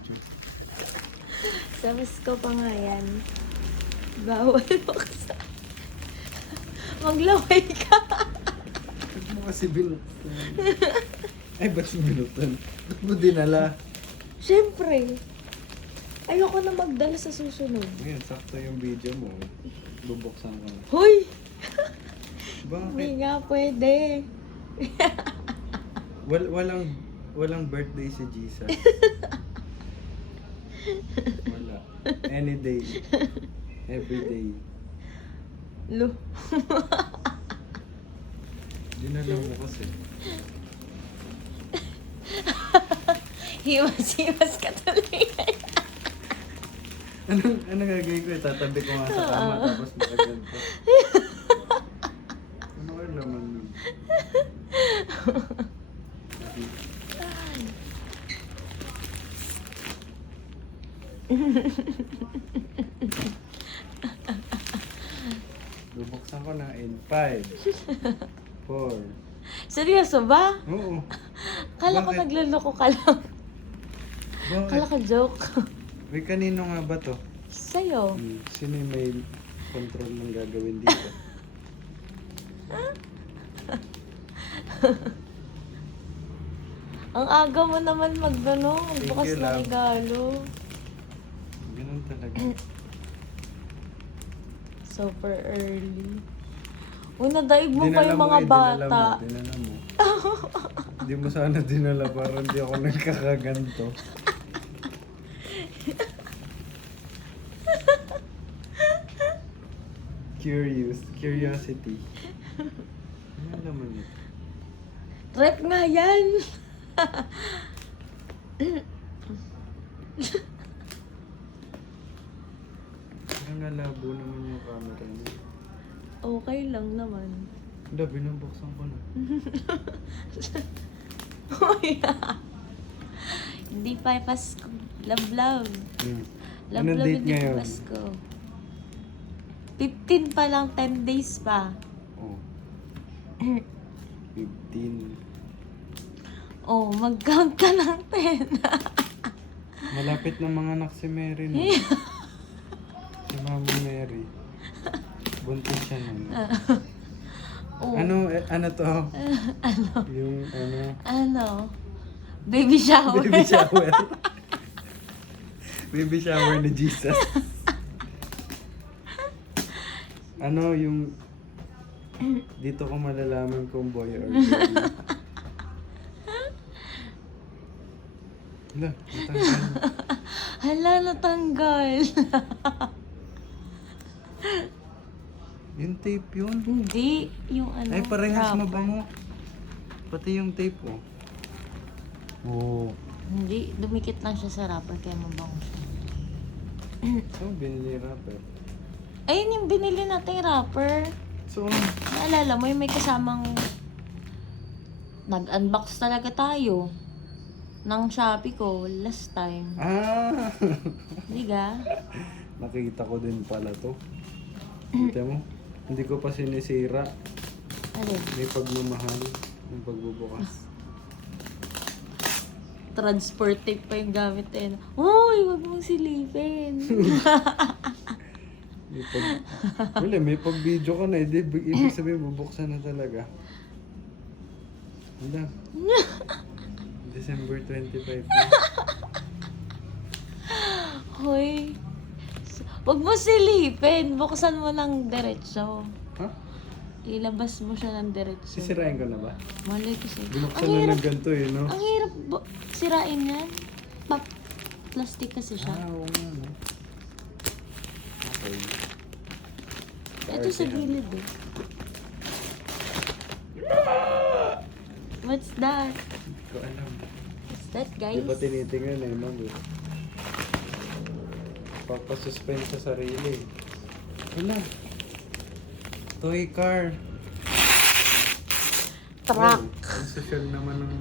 video. Sa Pasko pa nga yan. Bawal buksan. Maglaway ka. Ba't mo kasi binuksan? Ay, ba't mo binuksan? Ba't mo dinala? Siyempre. Ayoko na magdala sa susunod. Ngayon, sakto yung video mo. Bubuksan ko na. Hoy! Bakit? Hindi nga pwede. Walang birthday si Jesus. Wala. Any day. Every day. Lo. Dinala mo kasi. Hiwas-hiwas ka tuloy. Anong gagawin ko? Tatabi ko nga sa kama tapos makaganto. Ano kayo laman nun? Bubuksan ko na in 5, 4. Seryoso ba? Oo. Kala ko Bakit? nagluloko ka lang. Kala Bakit? ko joke. May kanino nga ba to? Sa'yo. Sino yung may control ng gagawin dito? Ang aga mo naman magdano. Thank Bukas you, na love. regalo. Ganun talaga. Super early. Una, daig mo pa Dinala yung mo mga eh, bata. Dinala mo. Hindi mo sana dinala para hindi ako nagkakaganto. Curiosity. Ano naman yun? Rep nga yan. Parang nalabo naman yung camera niya. Okay lang naman. Hindi, binubuksan ko na. Hindi pa Pasko. Love, love. Hmm. Love, Anong love, date hindi pa ngayon? Pasko. 15 pa lang, 10 days pa. Oh. 15. Oh, mag-count ka ng 10. Malapit na mga anak si Mary no? Si Mama Mary. Buntis siya nun. Oh. Ano to? Ano? Yung Ano? Baby shower. baby shower. Baby shower ni Jesus. Ano yung dito ko malalaman kung boy or girl. Hala, natanggal. Hala, natanggal. Yung tape yun. Hindi. Yung ano. Ay, parehas wrapper. mabango. Pati yung tape, oh. Oo. Hindi. Dumikit lang siya sa wrapper kaya mabango siya. So, binili rapper. Ayun yung binili nating wrapper. So, Naalala mo yung may kasamang nag-unbox talaga tayo ng Shopee ko last time. Hindi ga? nakita ko din pala to. Kita mo? Hindi ko pa sinisira. Alin? May pagmamahal ng pagbubukas. Transport tape pa yung gamit eh. Uy, wag mong silipin. May pag-video ka na. Ibig sabihin, bubuksan na talaga. Wala. December 25 na. Hoy. Wag mo silipin. Buksan mo ng diretso. Ha? Ilabas mo siya ng diretso. Sisirain ko na ba? Malay ko sa'yo. Binuksan na ng ganito eh, no? Ang hirap sirain yan. Plastic kasi siya. Oo nga, no? Okay. Ito sa gilid eh. What's that? Hindi ko alam. What's that, Di guys? ba tinitingnan eh, ma'am? Papasuspend sa sarili. Wala. Toy car. Truck. Oh, ang social naman ng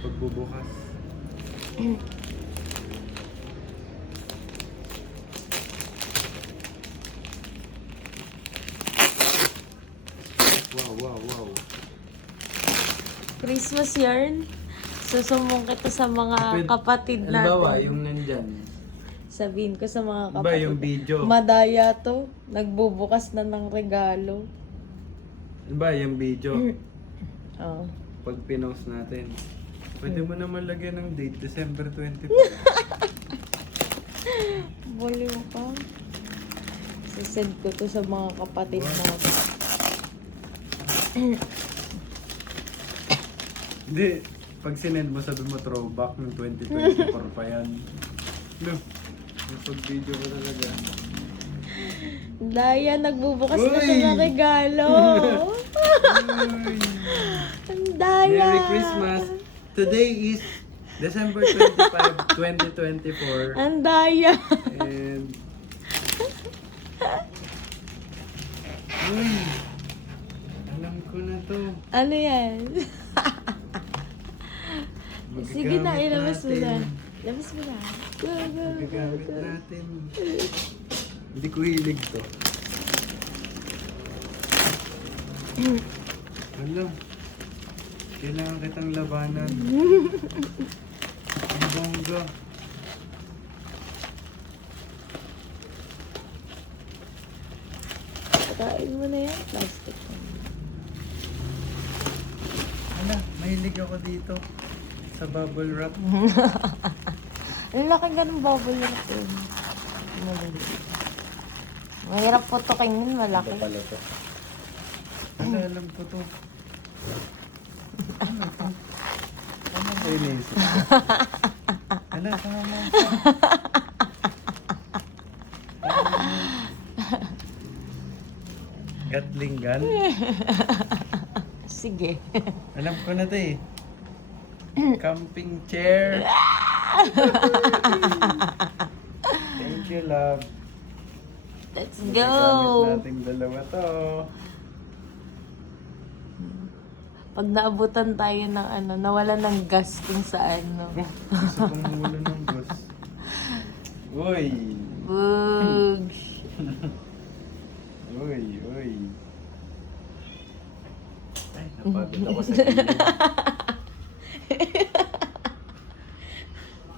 pagbubukas. Wow. Christmas yarn. Susumong kita sa mga kapatid Halimbawa, natin. yung nandyan. Sabihin ko sa mga Ba, kapatid. yung video. Madaya to. Nagbubukas na ng regalo. Ba, yung video. Oh. Pag pinost natin. Pwede mo naman lagyan ng date, December 24. Baliw ka. Sisend ko to sa mga kapatid natin. Hindi. Pag sinend mo, sabi mo throwback ng 2024 pa yan. No. Yung pag-video ko talaga. Daya, nagbubukas na Uy! siya ng regalo. Uy! Ang daya. Merry Christmas! Today is December 25, 2024. Ang daya. And... Uy! Alam ko na to. Ano yan? Sige na, Magagamit ilabas mo na. natin. Labas mo na. Go, go, go, Magagamit go. natin. Hindi ko hilig to. Alam. Kailangan kitang labanan. Ang bongga. Patayin mo na yan. Plastic. Ala, mahilig ako dito. Sa bubble wrap. Ang laki ganun bubble wrap yun. Malaki. Mahirap po to kingin, malaki. Ito pala to. Ala, alam ko to. Ano to? Ano ba inisip ko? Ala, sama mo. Gatling gun? Sige. Alam ko na to eh. Camping chair. Thank you, love. Let's Gamit go! nating dalawa to. Pag naabutan tayo ng ano, nawala ng gas kung saan, no? Gusto kong mula ng bus. Uy! Bugs! Uy, uy. Ay, napagod ako sa gilid.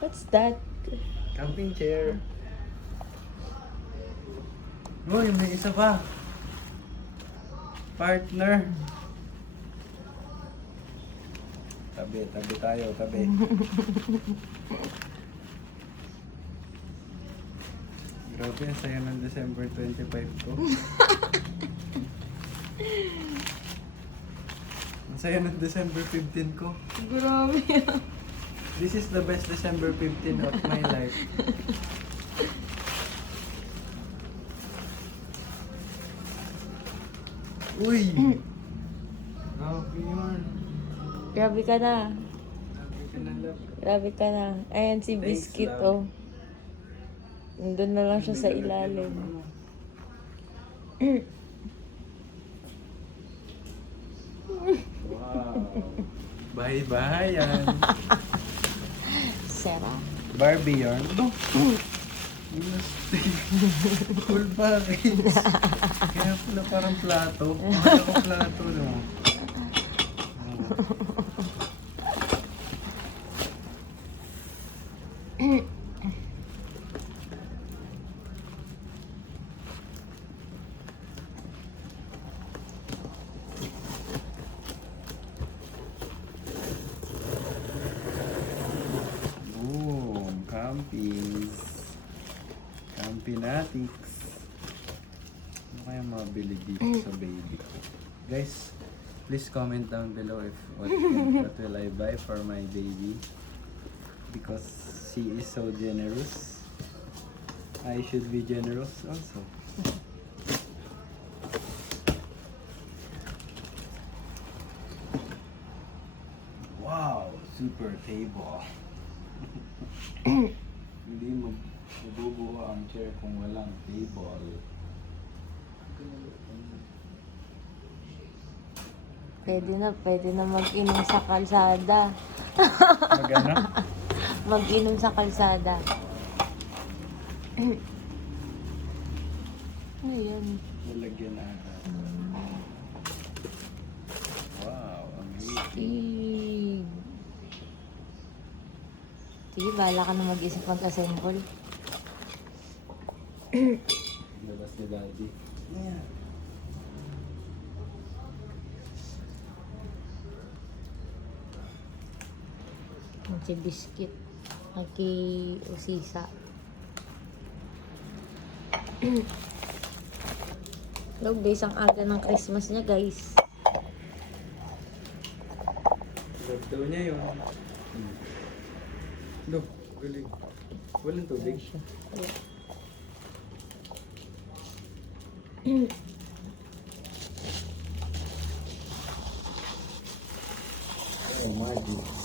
What's that? Camping chair. Uy, may isa pa. Partner. Tabi, tabi tayo, tabi. Grabe, ang saya ng December 25 ko. Ang saya ng December 15 ko. Grabe. This is the best December 15 of my life. Uy! Grabe yun. Grabe ka na. Grabe ka na, love. Grabe ka na. Ayan si Thanks, Biscuit, love. oh. Nandun na lang siya sa ilalim. Wow. Bahay-bahayan. Sarap. Barbie yarn. Full package. Kaya pala parang plato. Kaya ko plato, no? Boom! Campies. Campinatics. Ano kaya mabili dito sa baby ko? Guys, please comment down below if what will I buy for my baby. Because she is so generous. I should be generous also. Wow! Super table. Hindi mabubuo ang chair kung walang table. Pwede na mag-inom sa kalsada. Magana? Mag-inom sa kalsada. Ayan. Lalagyan na. Wow, amazing. Ig. Sige, bahala ka na mag-isip mag-assemble. Labas ni Daddy. Ayan. Si biscuit. Usisa. Hello guys, ang aga ng Christmas niya guys. Love daw niya yun. Look, galing. Walang tubig. Oh, magic.